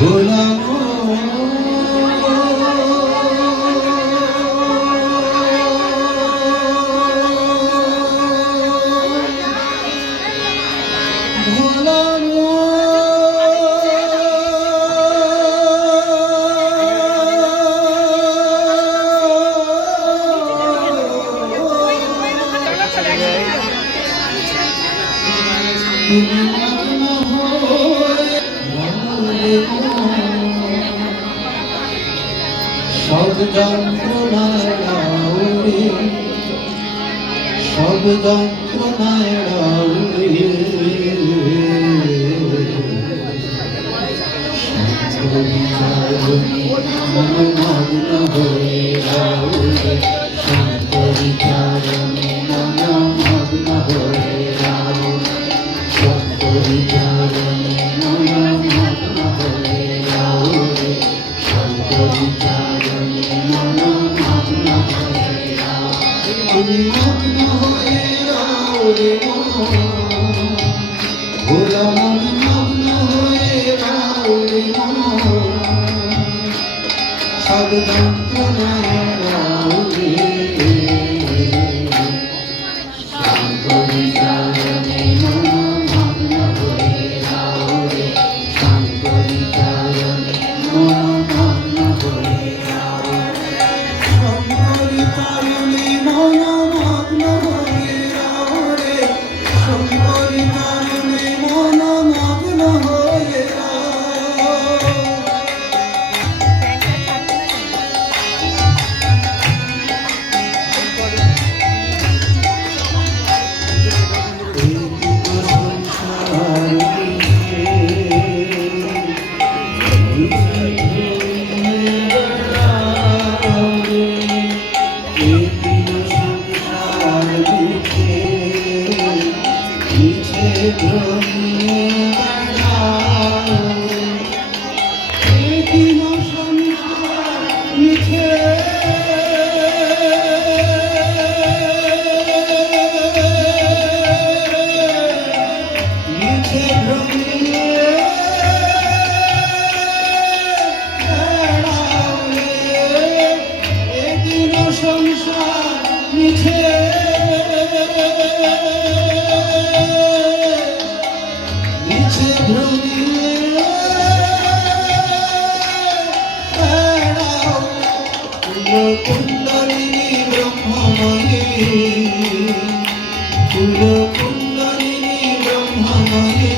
গোলাম গোলাম যন্ত্রণায় রাউরে সব যন্ত্রণায় রাউরে সব Hare Krishna কুণ্ডলিনী ব্রহ্মময়ী কুণ্ডলিনী ব্রহ্মময়ী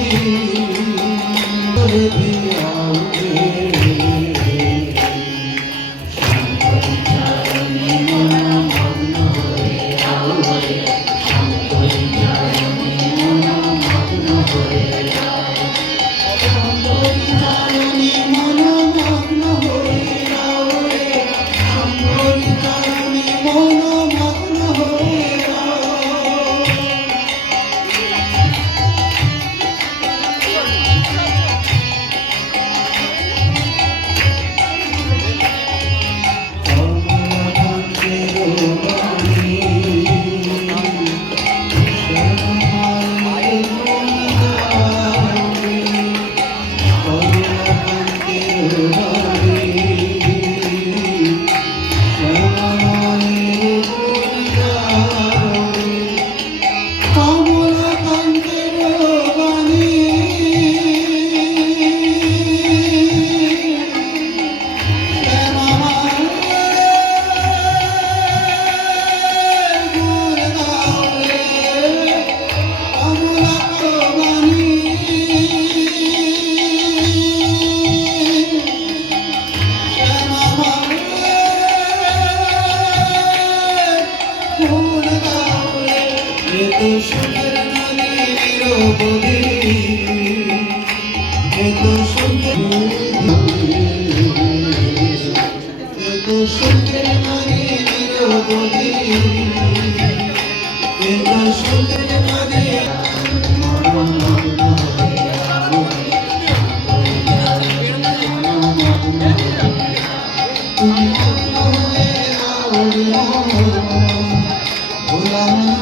সুখের নদী নিরবধি এত সুখের এত সুখের নদী নিরবধি এত সুখের নদী তুমি ভোলা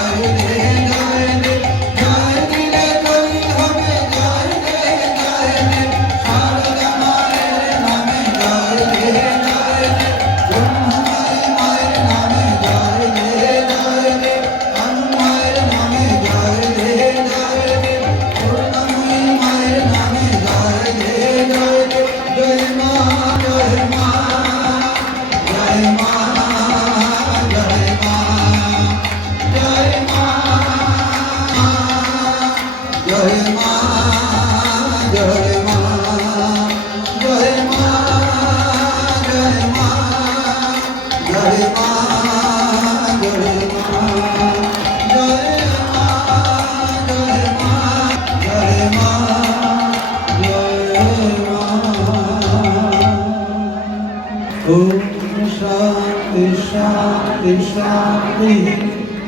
हरि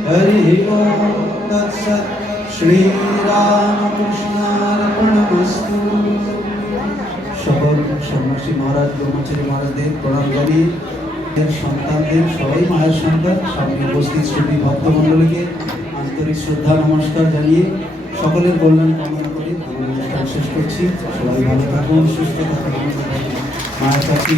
हरि तत्सत् শ্রীরামকৃষ্ণার্পণমস্তু। সকল সন্ন্যাসী মহারাজ, ব্রহ্মচারী মহারাজদের প্রণাম জানিয়ে সন্তানদের সবাই মায়ের সন্তান, সামনে উপস্থিত শ্রুতি ভক্তমণ্ডলীকে আন্তরিক শ্রদ্ধা, নমস্কার জানিয়ে সকলের কল্যাণ কামনা করে অনুষ্ঠান শেষ করছি। সবাই ভালো থাকুন, সুস্থ থাকুন, মায়ের কাছে